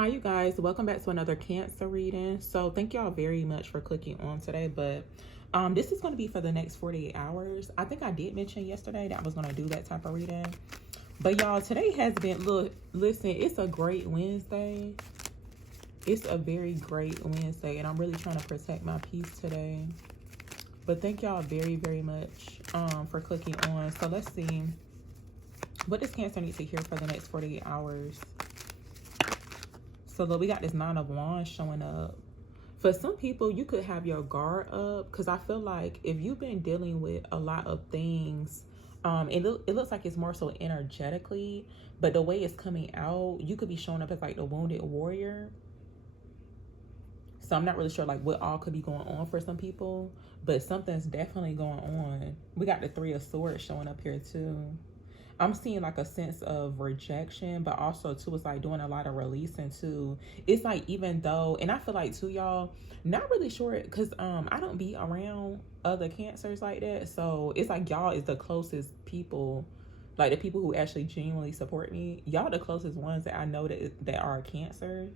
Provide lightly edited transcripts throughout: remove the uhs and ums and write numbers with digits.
Hi you guys, welcome back to another Cancer reading. So thank y'all very much for clicking on today, but this is going to be for the next 48 hours. I think I did mention yesterday that I was going to do that type of reading, but y'all, today has been, listen, it's a great Wednesday. It's a very great Wednesday, and I'm really trying to protect my peace today. But thank y'all very much for clicking on. So let's see, what does Cancer need to hear for the next 48 hours? So look, we got this 9 of Wands showing up. For some people, you could have your guard up, because I feel like if you've been dealing with a lot of things, it looks like it's more so energetically, but the way it's coming out, you could be showing up as like the wounded warrior. So I'm not really sure like what all could be going on for some people, but something's definitely going on. We got the 3 of Swords showing up here too. I'm seeing like a sense of rejection, but also too, it's like doing a lot of releasing too. It's like, even though, and I feel like too, y'all, not really sure, because I don't be around other Cancers like that. So it's like y'all is the closest people, like the people who actually genuinely support me. Y'all the closest ones that I know that are Cancer.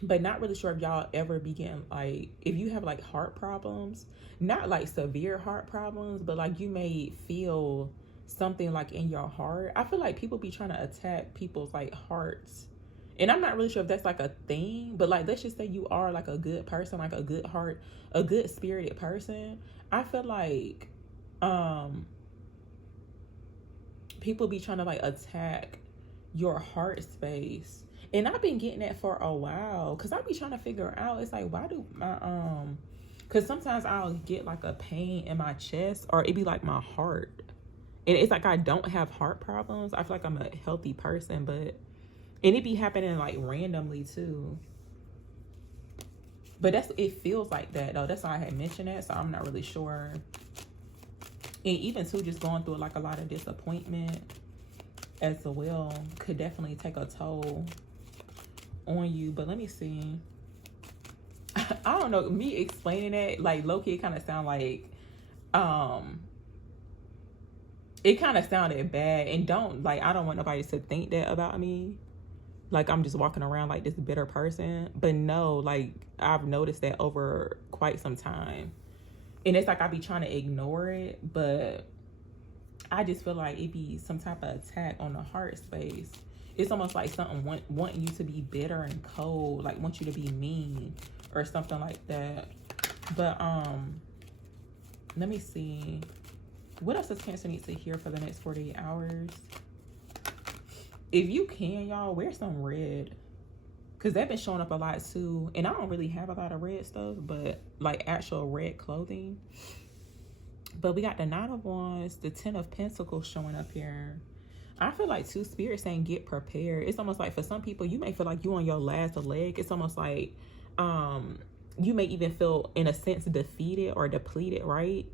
But not really sure if y'all ever begin, like, if you have like heart problems, not like severe heart problems, but like you may feel something like in your heart. I feel like people be trying to attack people's like hearts, and I'm not really sure if that's like a thing, but like, let's just say you are like a good person, like a good heart, a good spirited person. I feel like people be trying to like attack your heart space, and I've been getting that for a while, because I be trying to figure out, it's like, why do my because sometimes I'll get like a pain in my chest, or it be like my heart. And it's like I don't have heart problems. I feel like I'm a healthy person, but, and it be happening like randomly too. But it feels like that though. That's why I had mentioned that, so I'm not really sure. And even too, just going through like a lot of disappointment as well could definitely take a toll on you. But let me see. I don't know, me explaining that, like low-key, kind of sound like it kind of sounded bad, and I don't want nobody to think that about me, like I'm just walking around like this bitter person. But no, like I've noticed that over quite some time, and it's like I be trying to ignore it, but I just feel like it be some type of attack on the heart space. It's almost like something wanting you to be bitter and cold, like want you to be mean or something like that. But let me see, what else does Cancer need to hear for the next 48 hours? If you can, y'all, wear some red, because they've been showing up a lot too. And I don't really have a lot of red stuff, but like actual red clothing. But we got the 9 of Wands, the 10 of Pentacles showing up here. I feel like too, Spirit saying get prepared. It's almost like for some people, you may feel like you on your last leg. It's almost like you may even feel in a sense defeated or depleted, right?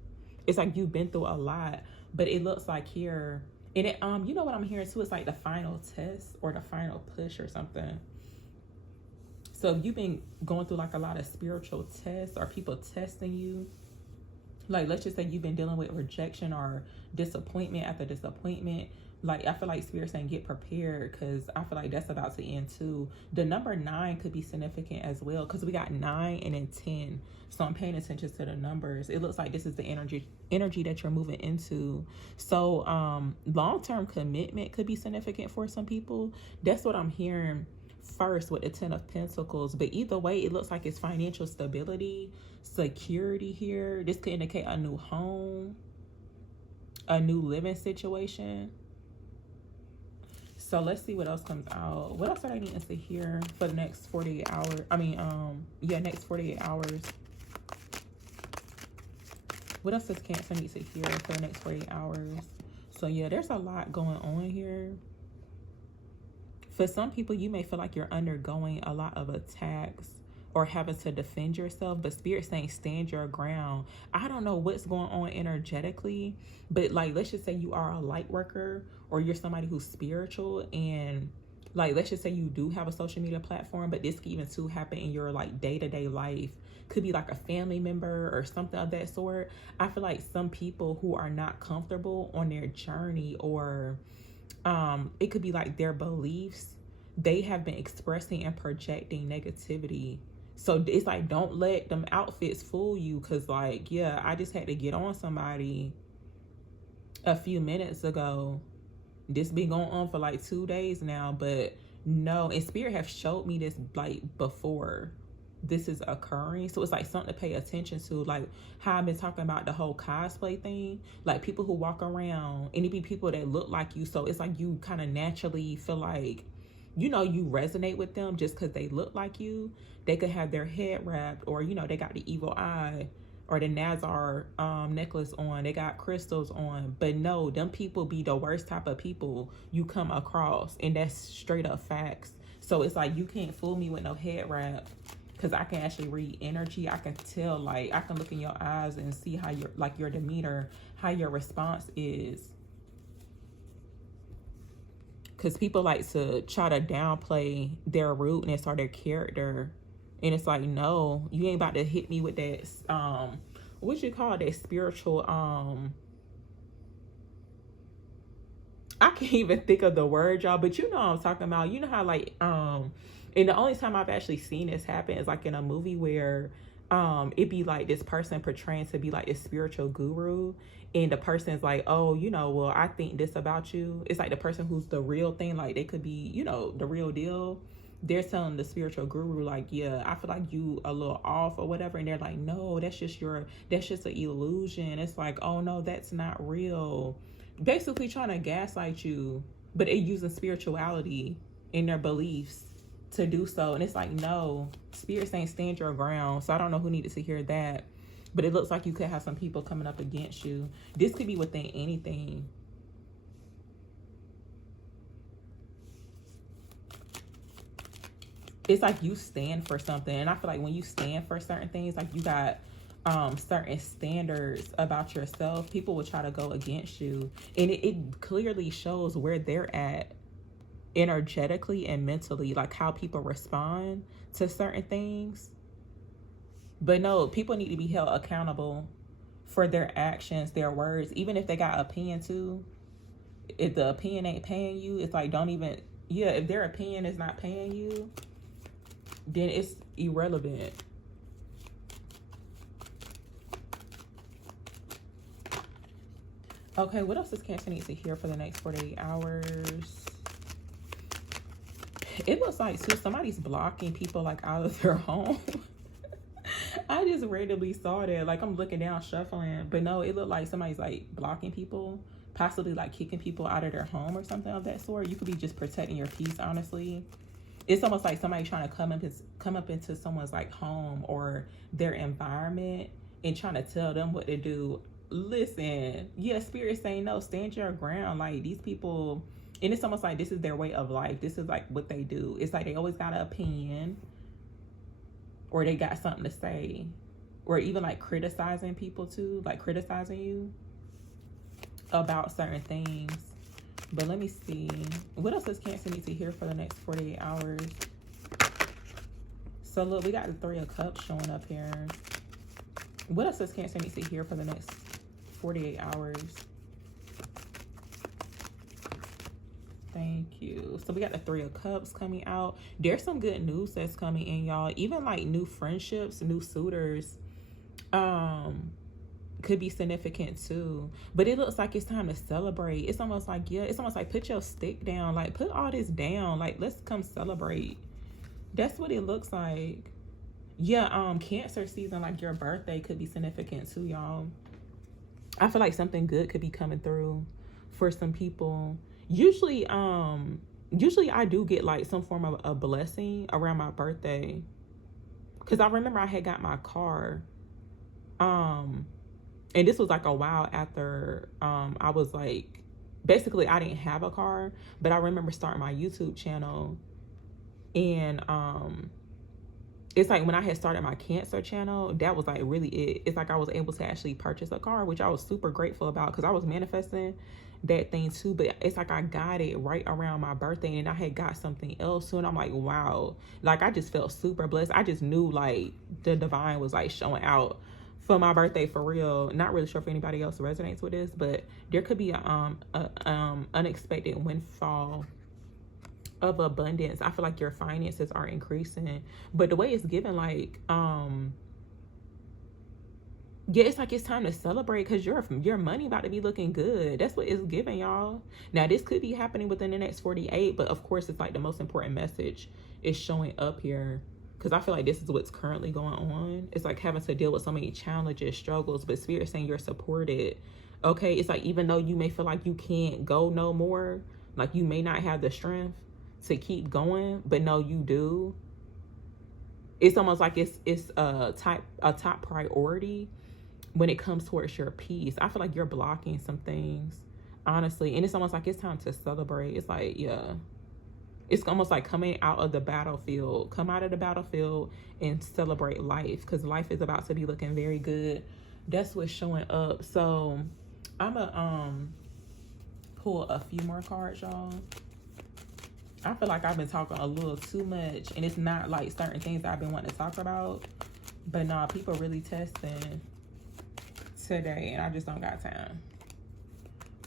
It's like you've been through a lot, but it looks like here, and it, you know what I'm hearing too, it's like the final test or the final push or something. So if you've been going through like a lot of spiritual tests or people testing you, like let's just say you've been dealing with rejection or disappointment after disappointment, like I feel like Spirit saying get prepared, because I feel like that's about to end too. The number 9 could be significant as well, because we got 9 and then 10. So I'm paying attention to the numbers. It looks like this is the energy that you're moving into. So long-term commitment could be significant for some people. That's what I'm hearing first with the 10 of Pentacles. But either way, it looks like it's financial stability, security here. This could indicate a new home, a new living situation. So let's see what else comes out. What else are I needing to hear for the next 48 hours? Next 48 hours. What else does Cancer need to hear for the next 48 hours? So yeah, there's a lot going on here. For some people, you may feel like you're undergoing a lot of attacks or having to defend yourself, but Spirit saying stand your ground. I don't know what's going on energetically, but like let's just say you are a light worker, or you're somebody who's spiritual, and like let's just say you do have a social media platform, but this could even too happen in your like day-to-day life. Could be like a family member or something of that sort. I feel like some people who are not comfortable on their journey, or it could be like their beliefs, they have been expressing and projecting negativity. So it's like, don't let them outfits fool you. Cause like, yeah, I just had to get on somebody a few minutes ago. This been going on for like 2 days now, but no, and Spirit have showed me this like before this is occurring. So it's like something to pay attention to, like how I've been talking about the whole cosplay thing. Like people who walk around, and it be people that look like you, so it's like you kind of naturally feel like, you know, you resonate with them just because they look like you. They could have their head wrapped, or you know, they got the evil eye or the Nazar necklace on, they got crystals on. But no, them people be the worst type of people you come across, and that's straight up facts. So it's like, you can't fool me with no head wrap, because I can actually read energy. I can tell, like, I can look in your eyes and see how your, like, your demeanor, how your response is. Because people like to try to downplay their rudeness or their character. And it's like, no, you ain't about to hit me with that, what you call that spiritual, I can't even think of the word, y'all, but you know what I'm talking about. You know how like, and the only time I've actually seen this happen is like in a movie where it be like this person portraying to be like this spiritual guru, and the person's like, oh, you know, well, I think this about you. It's like the person who's the real thing, like they could be, you know, the real deal. They're telling the spiritual guru like, yeah, I feel like you a little off or whatever, and they're like, no, that's just an illusion. It's like, oh no, that's not real. Basically trying to gaslight you, but they're using spirituality in their beliefs to do so. And it's like, no, spirit saying stand your ground. So I don't know who needed to hear that, but it looks like you could have some people coming up against you. This could be within anything. It's like you stand for something, and I feel like when you stand for certain things, like you got certain standards about yourself, people will try to go against you, and it clearly shows where they're at energetically and mentally, like how people respond to certain things. But no, people need to be held accountable for their actions, their words, even if they got opinion too. If the opinion ain't paying you, it's like, don't even, yeah, if their opinion is not paying you, then it's irrelevant. Okay, what else does Cancer need to hear for the next 48 hours? It looks like, too, somebody's blocking people, like, out of their home. I just randomly saw that. Like, I'm looking down, shuffling. But no, it looked like somebody's, like, blocking people. Possibly, like, kicking people out of their home or something of that sort. You could be just protecting your peace, honestly. It's almost like somebody trying to come up into someone's, like, home or their environment and trying to tell them what to do. Listen, yeah, spirit saying no, stand your ground. Like, these people, and it's almost like this is their way of life. This is like what they do. It's like they always got an opinion, or they got something to say, or even like criticizing people too, like criticizing you about certain things. But let me see, what else does Cancer need to hear for the next 48 hours? So look, we got the 3 of Cups showing up here. What else does Cancer need to hear for the next 48 hours? Thank you. So we got the 3 of Cups coming out. There's some good news that's coming in, y'all. Even like new friendships, new suitors could be significant too. But it looks like it's time to celebrate. It's almost like, yeah, it's almost like put your stick down. Like, put all this down. Like, let's come celebrate. That's what it looks like. Yeah, Cancer season, like your birthday could be significant too, y'all. I feel like something good could be coming through for some people. Usually I do get like some form of a blessing around my birthday. Cause I remember I had got my car. And this was like a while after I was like, basically I didn't have a car, but I remember starting my YouTube channel, and it's like when I had started my Cancer channel, that was like really it. It's like I was able to actually purchase a car, which I was super grateful about, because I was manifesting that thing too. But it's like I got it right around my birthday, and I had got something else too, and I'm like, wow, like I just felt super blessed. I just knew like the divine was like showing out for my birthday for real. Not really sure if anybody else resonates with this, but there could be a unexpected windfall of abundance. I feel like your finances are increasing, but the way it's given, like, yeah, it's like it's time to celebrate because your money about to be looking good. That's what it's giving, y'all. Now, this could be happening within the next 48, but of course, it's like the most important message is showing up here, because I feel like this is what's currently going on. It's like having to deal with so many challenges, struggles, but Spirit saying you're supported. Okay, it's like even though you may feel like you can't go no more, like you may not have the strength to keep going, but no, you do. It's almost like it's a top priority when it comes towards your peace. I feel like you're blocking some things, honestly, and it's almost like it's time to celebrate. It's like, yeah, it's almost like coming out of the battlefield. Come out of the battlefield and celebrate life, because life is about to be looking very good. That's what's showing up. So I'm gonna pull a few more cards, y'all. I feel like I've been talking a little too much, and it's not like certain things that I've been wanting to talk about, but nah, people really testing today, and I just don't got time.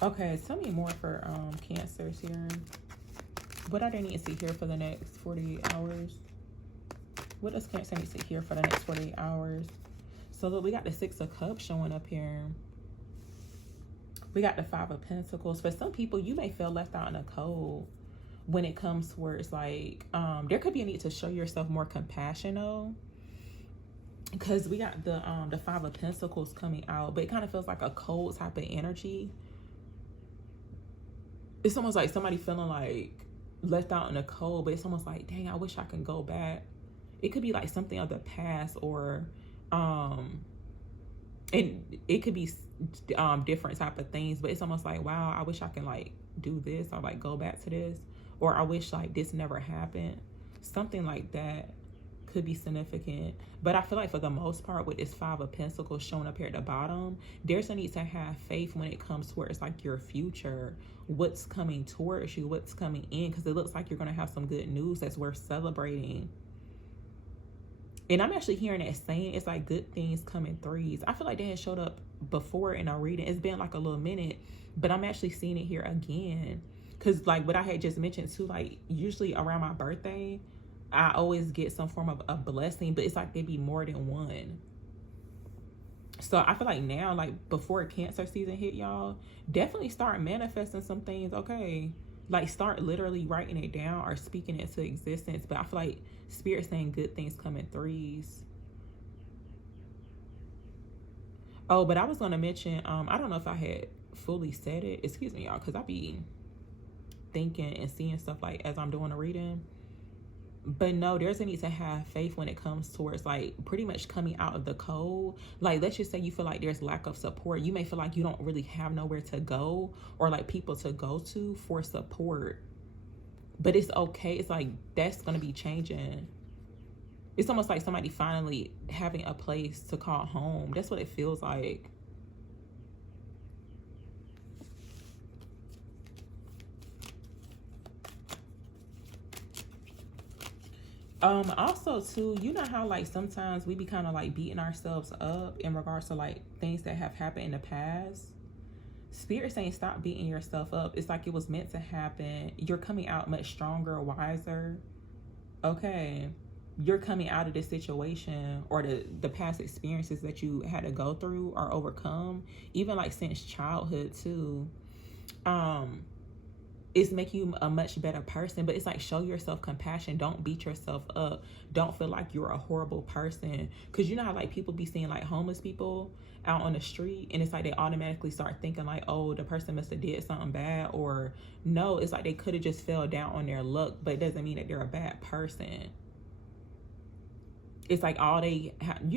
Okay, tell me more for Cancers here. What do they need to see here for the next 48 hours? What does Cancer need to hear for the next 48 hours? So look, we got the Six of Cups showing up here. We got the Five of Pentacles. For some people, you may feel left out in the cold when it comes to where it's like, there could be a need to show yourself more compassion, though. Because we got the Five of Pentacles coming out, but it kind of feels like a cold type of energy. It's almost like somebody feeling like left out in the cold, but it's almost like, dang, I wish I can go back. It could be like something of the past, or and it could be different type of things, but it's almost like, wow, I wish I can like do this, or like go back to this, or I wish like this never happened. Something like that could be significant. But I feel like for the most part, with this Five of Pentacles showing up here at the bottom, there's a need to have faith when it comes to where it's like your future, what's coming towards you, what's coming in, because it looks like you're going to have some good news that's worth celebrating. And I'm actually hearing that saying it's like good things come in threes. I feel like they had showed up before in our reading. It's been like a little minute, but I'm actually seeing it here again. Because like what I had just mentioned too, like usually around my birthday, I always get some form of a blessing, but it's like they be more than one. So I feel like now, like before Cancer season hit, y'all, definitely start manifesting some things, okay? Like start literally writing it down or speaking it to existence. But I feel like Spirit saying good things come in threes. Oh, but I was going to mention, I don't know if I had fully said it. Excuse me, y'all, because I be thinking and seeing stuff like as I'm doing a reading. But no, there's a need to have faith when it comes towards like pretty much coming out of the cold. Like, let's just say you feel like there's lack of support. You may feel like you don't really have nowhere to go or like people to go to for support. But it's okay. It's like that's going to be changing. It's almost like somebody finally having a place to call home. That's what it feels like. Also too, you know how like sometimes we be kind of like beating ourselves up in regards to like things that have happened in the past. Spirit saying stop beating yourself up. It's like it was meant to happen. You're coming out much stronger, wiser. Okay. You're coming out of this situation or the past experiences that you had to go through or overcome, even like since childhood too. It's making you a much better person, but it's like show yourself compassion. Don't beat yourself up. Don't feel like you're a horrible person, because you know how like people be seeing like homeless people out on the street, and it's like they automatically start thinking like, oh, the person must have did something bad, or no, it's like they could have just fell down on their luck, but it doesn't mean that they're a bad person. It's like all they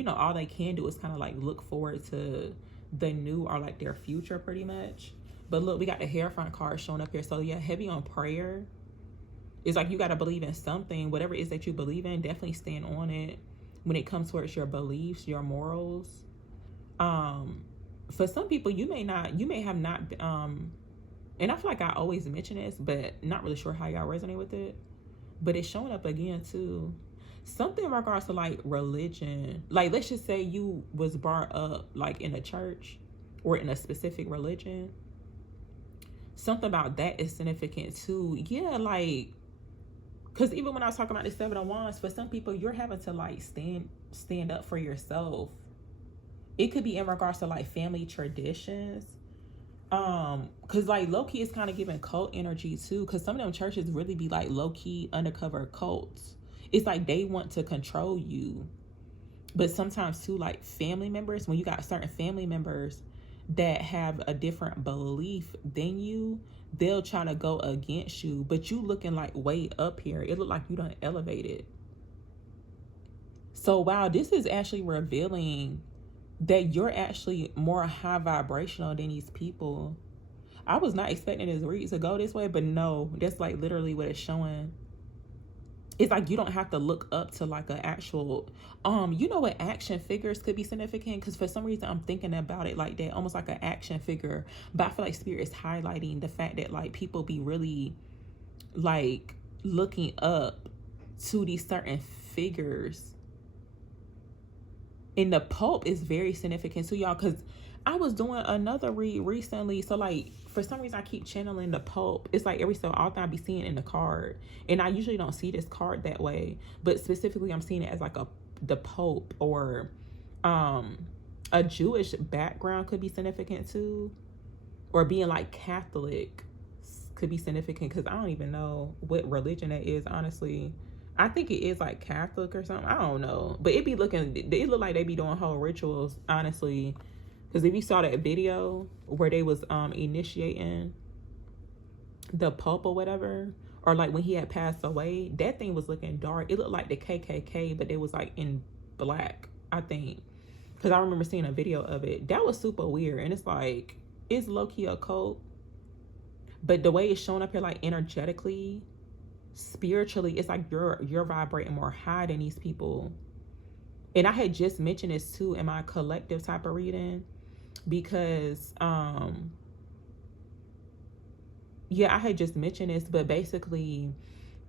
all they can do is kind of like look forward to the new or like their future pretty much. But look, we got the Hierophant card showing up here. So yeah, heavy on prayer. It's like you got to believe in something. Whatever it is that you believe in, definitely stand on it when it comes towards your beliefs, your morals. For some people, you may have not, and I feel like I always mention this, but not really sure how y'all resonate with it. But it's showing up again too. Something in regards to like religion. Like let's just say you was brought up like in a church or in a specific religion. Something about that is significant too. Yeah, like Because even when I was talking about the Seven of Wands, for some people, you're having to like stand up for yourself. It could be in regards to like family traditions. Because like low-key is kind of giving cult energy too. Because some of them churches really be like low-key undercover cults. It's like they want to control you. But sometimes too, like family members, when you got certain family members that have a different belief than you, they'll try to go against you. But you looking like way up here. It look like you done elevated. So wow, this is actually revealing that you're actually more high vibrational than these people. I was not expecting this read to go this way, but no, that's like literally what it's showing. It's like you don't have to look up to like an actual you know what, action figures could be significant, because for some reason I'm thinking about it like that, almost like an action figure. But I feel like spirit is highlighting the fact that like people be really like looking up to these certain figures. And the Pope is very significant to y'all, because I was doing another read recently. So like for some reason I keep channeling the Pope. It's like every so often I be seeing it in the card, and I usually don't see this card that way, but specifically I'm seeing it as like the Pope, or a Jewish background could be significant too, or being like Catholic could be significant, because I don't even know what religion that is, honestly. I think it is like Catholic or something. I don't know. But it look like they be doing whole rituals, honestly. Because if you saw that video where they was initiating the Pope or whatever, or like when he had passed away, that thing was looking dark. It looked like the KKK, but it was like in black, I think. Because I remember seeing a video of it. That was super weird. And it's like, it's low-key a cult. But the way it's shown up here, like energetically, spiritually, it's like you're vibrating more high than these people. And I had just mentioned this too in my collective type of reading, because yeah, I had just mentioned this, but basically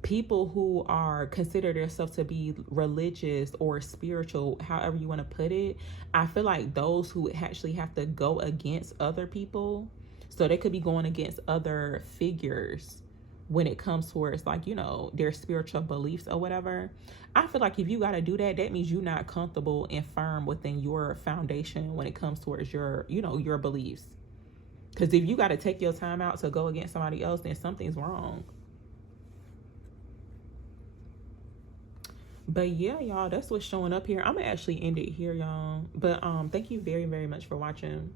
people who are consider themselves to be religious or spiritual, however you want to put it, I feel like those who actually have to go against other people, so they could be going against other figures when it comes towards like, you know, their spiritual beliefs or whatever. I feel like if you got to do that, that means you're not comfortable and firm within your foundation when it comes towards your, you know, your beliefs. Because if you got to take your time out to go against somebody else, then something's wrong. But yeah, y'all, that's what's showing up here. I'm gonna actually end it here, y'all. But thank you very, very much for watching.